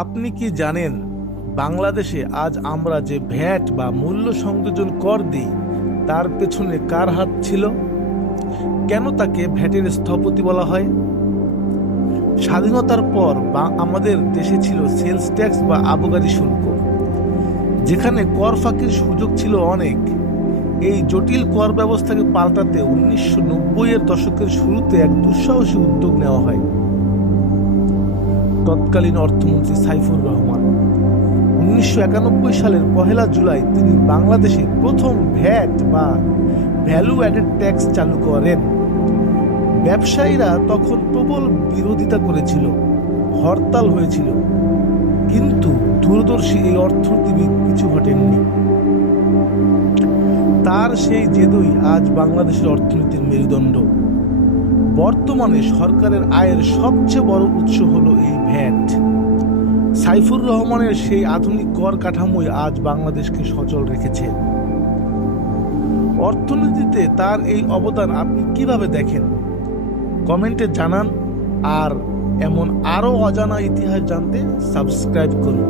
আপনি কি জানেন বাংলাদেশে আজ আমরা যে ভ্যাট বা মূল্য সংযোজন কর দিই তার পেছনে কার হাত ছিল? কেন তাকে ভ্যাটের স্থপতি বলা হয়? স্বাধীনতার পর আমাদের দেশে ছিল সেলস ট্যাক্স বা আবগারি শুল্ক, যেখানে কর ফাঁকির সুযোগ ছিল অনেক। এই জটিল কর ব্যবস্থাকে পাল্টাতে 1990-এর দশকের শুরুতে এক দুঃসাহসী উদ্যোগ নেওয়া হয়। তৎকালীন অর্থমন্ত্রী সাইফুর রহমান 1991 সালের 1 জুলাই তিনি বাংলাদেশে প্রথম ভ্যাট বা ভ্যালু অ্যাডেড ট্যাক্স চালু করেন। ব্যবসায়ীরা তখন প্রবল বিরোধিতা করেছিল, হরতাল হয়েছিল, কিন্তু দূরদর্শী এই অর্থনীতিবিদ পিছু হটেননি। তার সেই জেদই আজ বাংলাদেশের অর্থনীতির মেরুদণ্ড। বর্তমানে সরকারের আয়ের সবচেয়ে বড় উৎস হলো এই ভ্যাট। সাইফুর রহমানের সেই আধুনিক কর কাঠামোই আজ বাংলাদেশকে সচল রেখেছে। অর্থনীতিতে তার এই অবদান আপনি কিভাবে দেখেন? কমেন্টে জানান। আর এমন আরও অজানা ইতিহাস জানতে সাবস্ক্রাইব করুন।